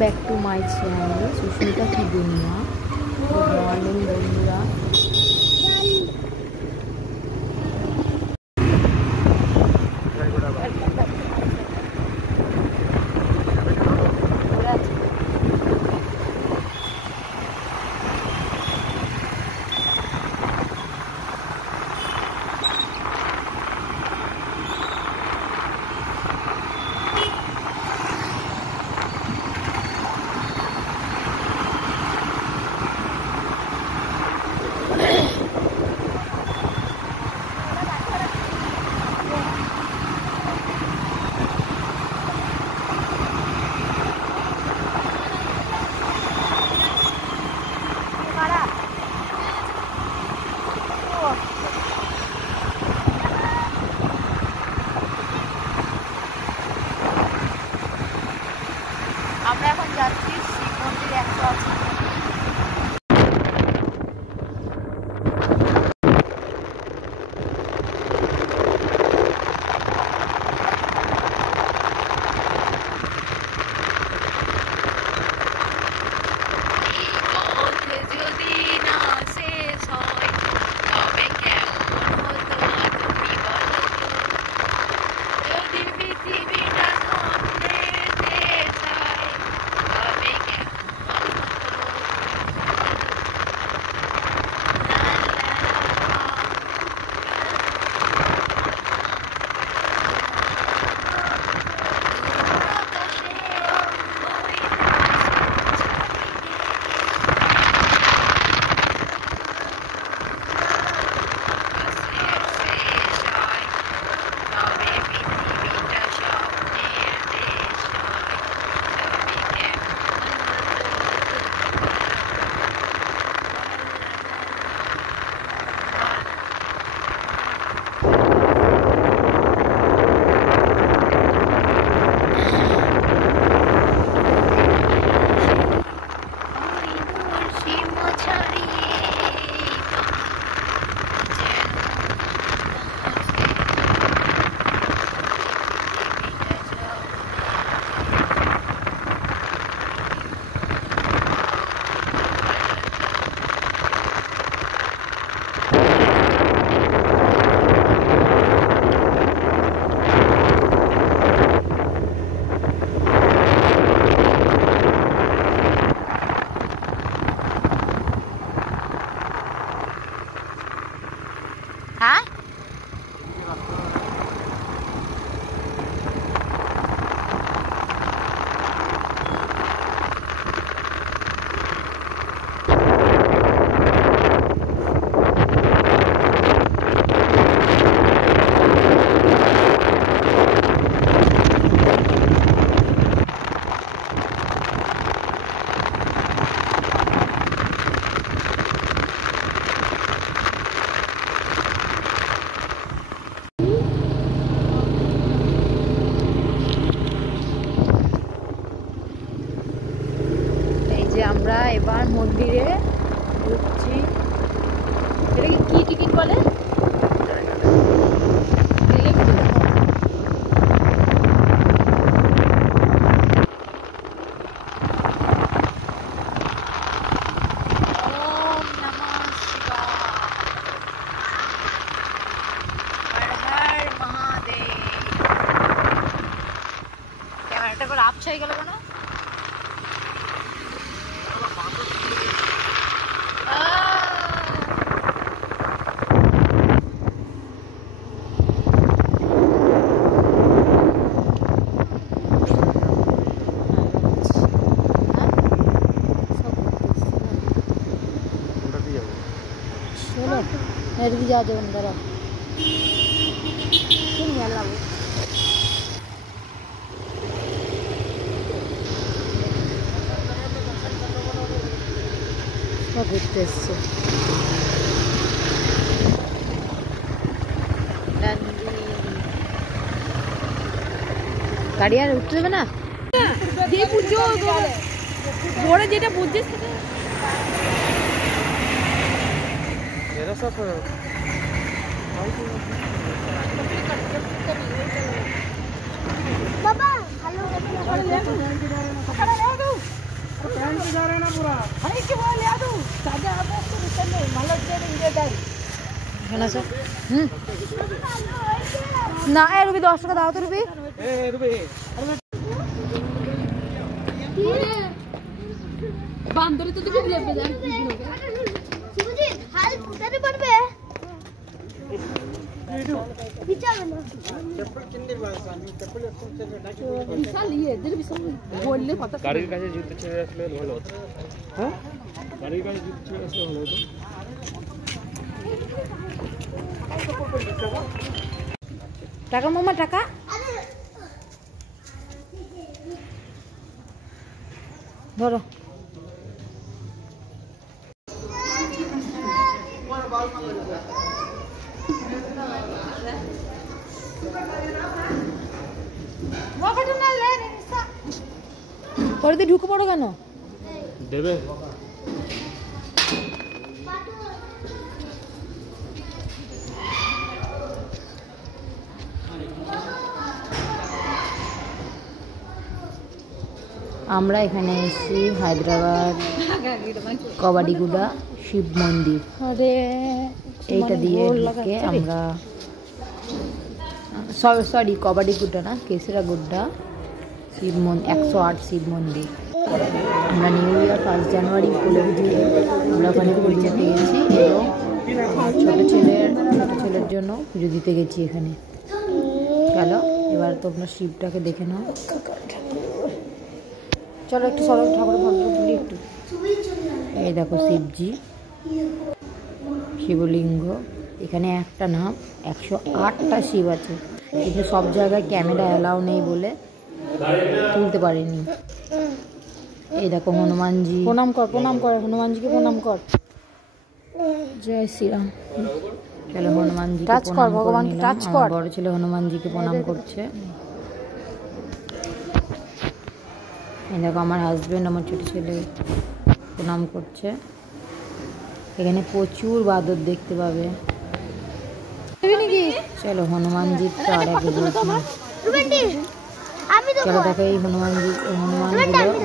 Back to my channel Susmita কি দুনিয়া। Good morning বন্ধুরা। আমরা এখন যাচ্ছি শিব মন্দির 180। আমরা এবার মন্দিরে ঢুকছি। এটাকে কি টিকিট বলে? ক্যামেরাটা করে আপস হয়ে গেল কেন? এদিকে যাওয়া যাবে না, দাঁড়াও সব ঘুরতে এসছে। গাড়ি আর উঠতে দেবে না, যে পুজো বড় যেটা বুঝছিস এরা সব বাবা ভালো শোনা স্যার না এ রুবি 10 টাকা দাও তো রুবি বান্দরে তো তুমি লেবে যান শিবজি হাল পুতারে পড়বে বিচার না চপ্পল কিনতে বাস আমি চপ্পল একটু ছেড়ে নাকি বিশাল এদের বিশাল বললে কথা গাড়ির কাছে জুতো ছেড়ে আসলে ভালো হতো হ্যাঁ গাড়ির কাছে জুতো ছেড়ে আসলে ভালো হতো টাকা মামা টাকা ধরো পরে ঢুকে পড়ো কেন দেবে আমরা এখানে এসেছি হায়দ্রাবাদ কবাডিগুডা শিব মন্দির এইটা দিয়ে ঢুকে আমরা সরি কবাডিগুডা না কেসরাগুড্ডা শিব মন্দির 108 শিব মন্দির আমরা নিউ ইয়ার 1 জানুয়ারি উপলক্ষে দিয়ে আমরা ওখানে পুজো দিতে গেছি এবং ছোট ছেলের জন্য পুজো দিতে গেছি এখানে চলো এবার তোমরা শিবটাকে দেখে নাও চলো একটু সরল ঠাকুর ভদ্র বলি একটু এই দেখো শিবজি শিবলিঙ্গ এখানে একটা নাম 108টা শিব আছে কিন্তু সব জায়গায় ক্যামেরা অ্যালাউ নেই বলে তুলতে পারিনি এই দেখো হনুমানজি প্রণাম কর হনুমানজিকে প্রণাম কর জয় শ্রীরাম চলো হনুমানজি টাচ কর ভগবান টাচ কর বড় ছেলে হনুমানজিকে প্রণাম করছে এই দেখো আমার হাজবেন্ড আমার ছোট ছেলে প্রণাম করছে এখানে প্রচুর বাদর দেখতে পাবে চলো হনুমানজির তো আর এক চলো দেখো এই হনুমানগুলো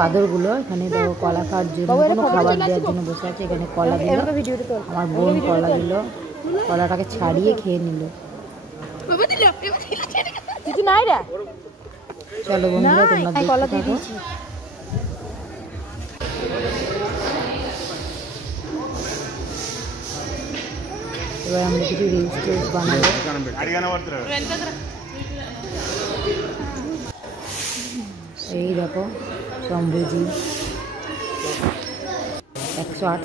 বাদরগুলো এখানে দেখো কলা খাওয়ার জন্য কোনো খাবার দেওয়ার জন্য বসে আছে এখানে কলা দিল আমার বোন কলা দিল কলাটাকে ছাড়িয়ে খেয়ে নিল কিছু নাই রে চলো বন্ধুরা তোমরা কলা দিয়ে দিয়েছি এবার আমরা কিছু রিলস বানাবো এই দেখো শম্ভুজি 108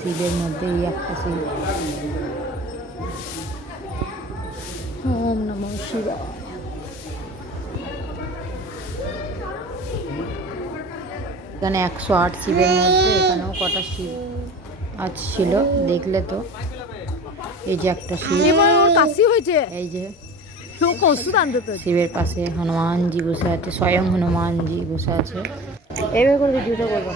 শিবের মধ্যে এই একটা শিব ওম নমঃ শিবায় এখানে 108 শিবের মধ্যে এখানেও কটা শিব ছিল দেখলে তো এই যে একটা শিব কাশি হয়েছে এই যে শিবের পাশে হনুমানজি বসে আছে স্বয়ং হনুমানজি বসে আছে এইভাবে করে ভিডিওটা করবো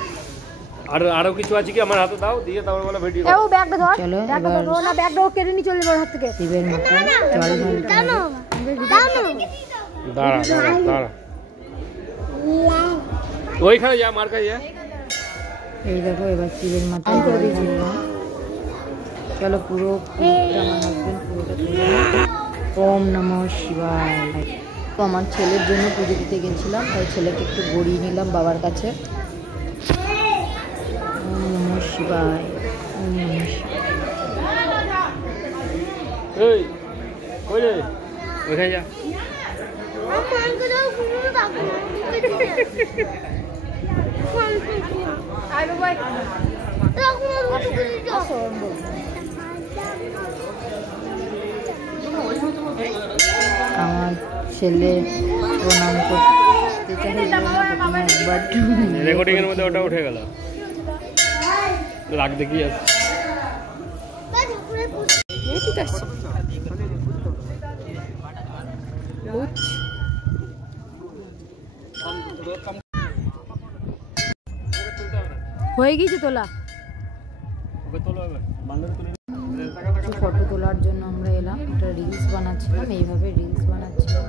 আর আরো কিছু আছে কি আমার হাতে দাও দিয়ে তারপর বলে ভিডিও ও ব্যাগটা ধর চলো এবার না ব্যাগটা কেটে নি চলে যাবে হাত থেকে শিবের মাথায় জল ঢালতে দাঁড়া ওইখানে যা মার খাইয়া এই দেখো এবার শিবের মাথায় জল ঢাললাম চলো পুরো আমার হাজবেন্ড পুরোটা তুলে ওম নমঃ শিবায় তো আমার ছেলের জন্য পুজো দিতে গেছিলাম তাই ছেলেকে একটু গড়িয়ে নিলাম বাবার কাছে ওম নমঃ শিবায় ওম নমঃ শিবায় ওইখানে যা আমার ছেলে প্রণাম করতে রেকর্ডিং এর মধ্যে ওটা উঠে গেল রাখ দেখি হয়ে গেছে তোলা ফটো তোলার জন্য আমরা এলাম একটা রিলস বানাচ্ছিলাম এইভাবে রিলস বানাচ্ছিলাম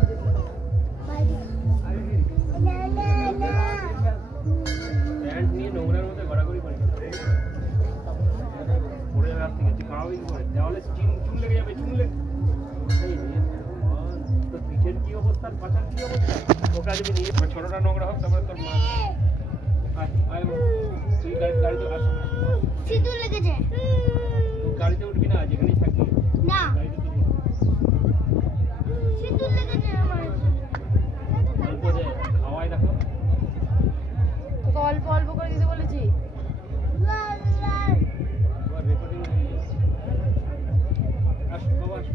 ছোটটা নোংরা হোক তারপরে তোর মা সিঁদুর লেগেছে। গাড়িতে উঠবি না, যেখানেই থাকবি না গাড়িতে তুলবি সিঁদুর লেগেছে আমার। অল্প দে, হাওয়ায় দেখো তোকে অল্প অল্প করে দিতে বলেছি। রেকর্ডিং আসো বাবা আসো।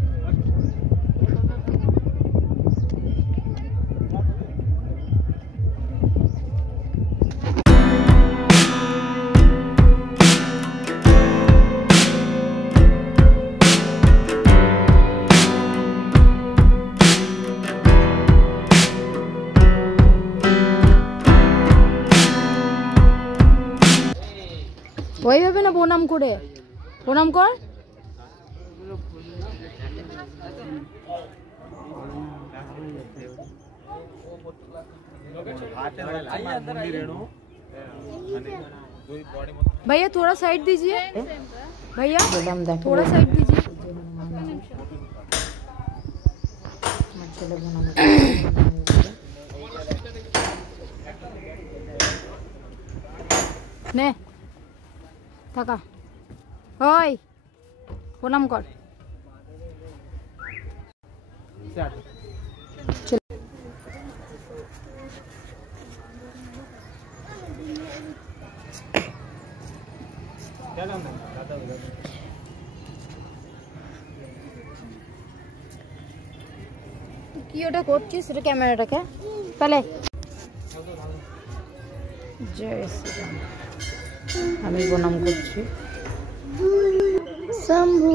ওইভাবে না প্রণাম করে, প্রণাম কর। भैया थोड़ा साइड दीजिए, भैया थोड़ा साइड दीजिए। ने থাকা ওই প্রণাম কর। কি ওটা করছিস? এটা ক্যামেরাটাকে তাহলে জয় শ্রীরাম। আমি প্রণাম করছি। শম্ভু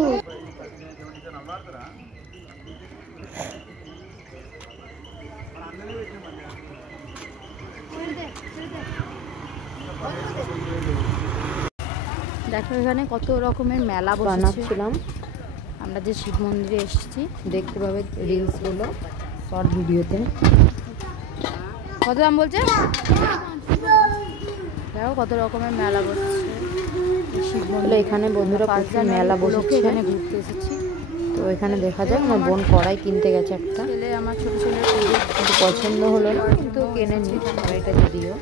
দেখো এখানে কত রকমের মেলা বানাচ্ছিলাম। আমরা যে শিব মন্দিরে এসেছি দেখতে পাবে রিলসগুলো, শর্ট ভিডিওতে। কত দাম বলছে? দেখো কত রকমের মেলা বসছে শিব মন্দিরে। এখানে বন্ধুরা প্রচুর মেলা বসেছে, এখানে ঘুরতে এসেছি। তো এখানে দেখা যায় আমার বোন কড়াই কিনতে গেছে একটা, আমার ছোট ছেলের পছন্দ হলো না কিন্তু কিনে নি কড়াইটা যদিও।